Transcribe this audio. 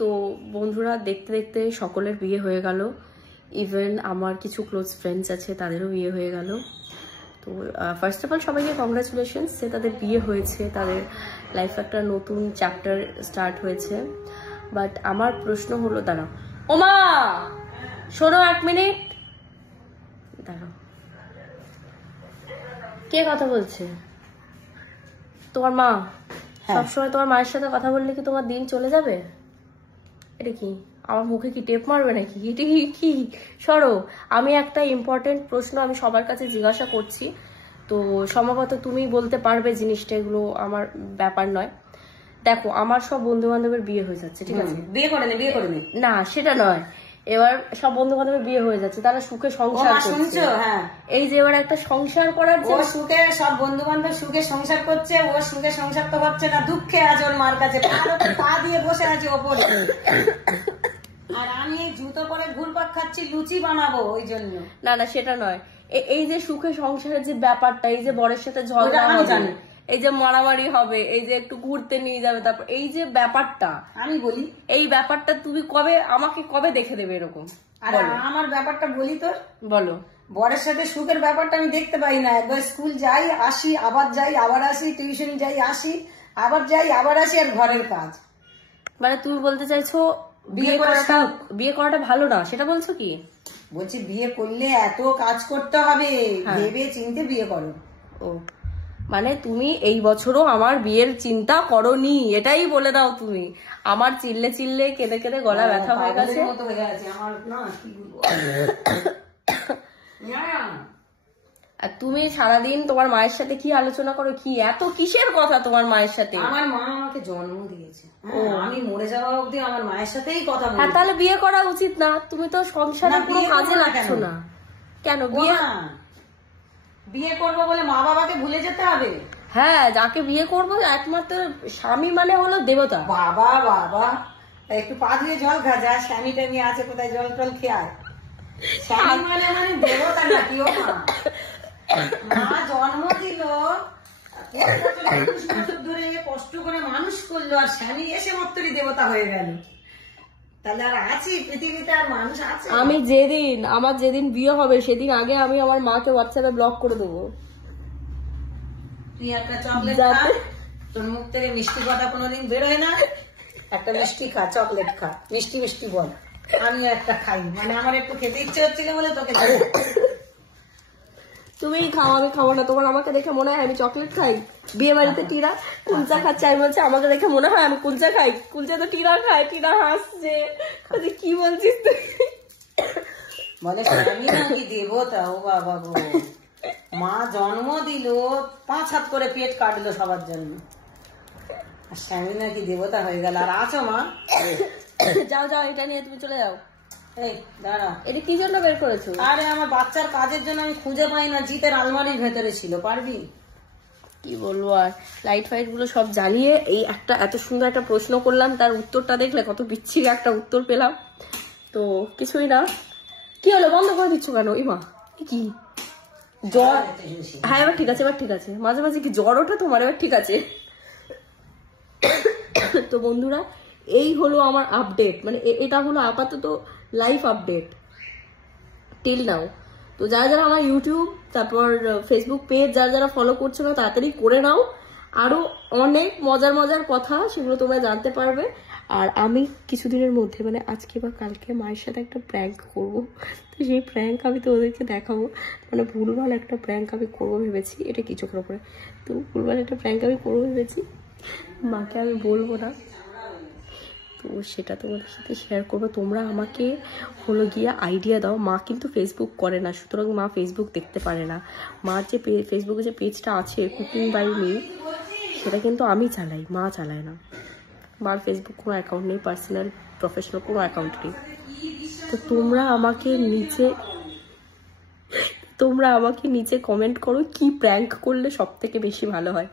তো বন্ধুরা দেখতে দেখতে সকলের বিয়ে হয়ে গেল, ইভেন আমার কিছু ক্লোজ ফ্রেন্ডস আছে তাদেরও বিয়ে হয়ে গেল। তো ফার্স্ট অফ অল সবাইকে কংগ্রাচুলেশনস যে তাদের বিয়ে হয়েছে, তাদের লাইফে একটা নতুন চ্যাপ্টার স্টার্ট হয়েছে। বাট আমার প্রশ্ন হলো, দাঁড়াও ওমা শোনো 1 মিনিট দাঁড়াও, কে কথা বলছে? তোমার মা? সবসময় তোমার মায়ের সাথে কথা বললে কি তোমার দিন চলে যাবে? এটা কি আমার মুখে কি টেপ মারবে নাকি? এটা কি সরো, আমি একটা ইম্পর্টেন্ট প্রশ্ন আমি সবার কাছে জিজ্ঞাসা করছি, তো সম্ভবত তুমি বলতে পারবে জিনিসটা, এগুলো আমার ব্যাপার নয়। দেখো আমার সব বন্ধু বান্ধবের বিয়ে হয়ে যাচ্ছে, ঠিক আছে? বিয়ে করেনি না সেটা নয়, এবার সব বন্ধু বান্ধবের বিয়ে হয়ে যাচ্ছে, তারা সুখে সংসার করছে। হ্যাঁ, এই যে এবার একটা সংসার করার জন্য সুখে সব বন্ধু বান্ধব সুখে সংসার করছে, ও সুখে সংসার তো হচ্ছে না, দুঃখে আছে ওর মার কাছে, পা দিয়ে বসে আছে ওপরে। আর আমি জুতো পরে ঘুরপাক খাচ্ছি, লুচি বানাবো ওই জন্য। না না সেটা নয়, এই যে সুখে সংসারের যে ব্যাপারটা, এই যে বরের সাথে ঝগড়া হবে, এই যে মারামারি হবে, এই যে একটু ঘুরতে নিয়ে যাবে, তারপর এই যে ব্যাপারটা আমি বলি, এই ব্যাপারটা তুমি আমাকে কবে দেখে দেবে এরকম? আর আমার ব্যাপারটা বলি তোর, বলো। বরের সাথে সুখের ব্যাপারটা আমি দেখতে পাই না। একবার স্কুল যাই আসি, আবার যাই আবার আসি, টিউশন যাই আসি, আবার যাই আবার আসি, আর ঘরের কাজ। মানে তুমি বলতে চাইছো বিয়ে করাটা ভালো না, সেটা বলছো কি? বলছি বিয়ে করলে এত কাজ করতে হবে, ভেবে চিন্তে বিয়ে করো। ও মানে তুমি এই বছরও আমার বিয়ের চিন্তা করোনি, এটাই বলে দাও তুমি। আমার চিল্লে চিল্লে কেঁদে কেঁদে গলা ব্যথা হয়ে গেছে। আর তুমি সারাদিন তোমার মায়ের সাথে কি আলোচনা করো? কি এত কিসের কথা তোমার মায়ের সাথে? আমার মা আমাকে জন্ম দিয়েছে, আমি মরে যাওয়া অবধি আমার মায়ের সাথেই কথা বলি। হ্যাঁ তাহলে বিয়ে করা উচিত না? তুমি তো সংসারে কোনো কাজে লাগছো না কেন? বিয়ে করবো বলে মা বাবাকে ভুলে যেতে হবে? হ্যাঁ, যাকে বিয়ে করবো একমাত্র স্বামী মানে হলো দেবতা। বাবা বাবা, একটু পা দিয়ে জল খা, যা স্বামী টামি আছে কোথায় জল টল খেয়াল। স্বামী মানে দেবতা নাকি? ও মা জন্ম দিল, ধরে কষ্ট করে মানুষ করলো, আর স্বামী এসে মাত্রই দেবতা হয়ে গেল। তাহলে আর আছি পৃথিবীতে, আর মানুষ আছে? আমি আমার যেদিন বিয়ে হবে সেদিন আগে আমি আমার মাকে হোয়াটসঅ্যাপে ব্লক করে দেবো। তুই একটা চকলেট খা, তোর মুখ থেকে মিষ্টি কথা কোনোদিন বেরোয় না। একটা মিষ্টি খা, চকলেট খা, মিষ্টি মিষ্টি বল। আমি একটা খাই, মানে আমার একটু খেতে ইচ্ছে হচ্ছিল বলে তোকে। তুমিই খাও, আমি খাবো না। তোমার আমাকে দেখে মনে হয় আমি চকলেট খাই? বিয়ে বাড়িতে টিরা কুলচা খাচ্ছে, আমি বলছি আমাকে দেখে মনে হয় আমি কুলচা খাই? কুলচা তো টিরা খায়। টিরা হাসছে, কি বলছিস তুই? বলে স্বামী নাকি দেবতা। ও বাবা গো, মা জন্ম দিল, 5 হাত করে পেট কাটলো সবার জন্য, আর স্বামী নাকি দেবতা হয়ে গেল। আর আছো মা? যাও যাও, এটা নিয়ে তুমি চলে যাও। এই দাঁড়া, এটা কি জন্য বের করেছো? আরে আমার বাচ্চার কাজের জন্য আমি খুঁজে পাই না, জিতের আলমারির ভেতরে ছিল। পারবি? কি বলবো আর, লাইট ফাইট গুলো সব জ্বালিয়ে এই একটা এত সুন্দর একটা প্রশ্ন করলাম, তার উত্তরটা দেখলে কত বিচ্ছিরি একটা উত্তর পেলাম। তো কিছুই না। কি হলো, বন্ধ করে দিচ্ছ কেন? ইমা কি জ্বর? হ্যাঁ এবার ঠিক আছে, এবার ঠিক আছে। মাঝে মাঝে কি জ্বর ওঠে তোমার? এবার ঠিক আছে। তো বন্ধুরা, এই হলো আমার আপডেট, মানে এটা হলো আপাতত লাইফ আপডেট টিল নাও। তো যারা যারা আমার ইউটিউব তারপর ফেসবুক পেজ যারা যারা ফলো করছো না, তাড়াতাড়ি করে নাও। আরো অনেক মজার মজার কথা সেগুলো তোমরা জানতে পারবে। আর আমি কিছুদিনের মধ্যে, মানে আজকে বা কালকে, মায়ের সাথে একটা প্র্যাঙ্ক করবো। তো সেই প্র্যাঙ্ক আমি তো ওদেরকে দেখাবো। মানে ভুলভাল একটা প্র্যাঙ্ক আমি করবো ভেবেছি। এটা কি চোখের উপরে? তো ভুলভাল একটা প্র্যাঙ্ক আমি করবো ভেবেছি, মাকে আমি বলবো না। তো সেটা তোমাদের সাথে শেয়ার করবো। তোমরা আমাকে হলো গিয়ে আইডিয়া দাও। মা কিন্তু ফেসবুক করে না, সুতরাং মা ফেসবুক দেখতে পারে না। মার যে ফেসবুকে যে পেজটা আছে কুকিং বাই মি, সেটা কিন্তু আমি চালাই, মা চালায় না। মার ফেসবুক কোনো অ্যাকাউন্ট নেই, পার্সোনাল প্রফেশনাল কোনো অ্যাকাউন্ট নেই। তো তোমরা আমাকে নিচে কমেন্ট করো কি প্র্যাঙ্ক করলে সব থেকে বেশি ভালো হয়।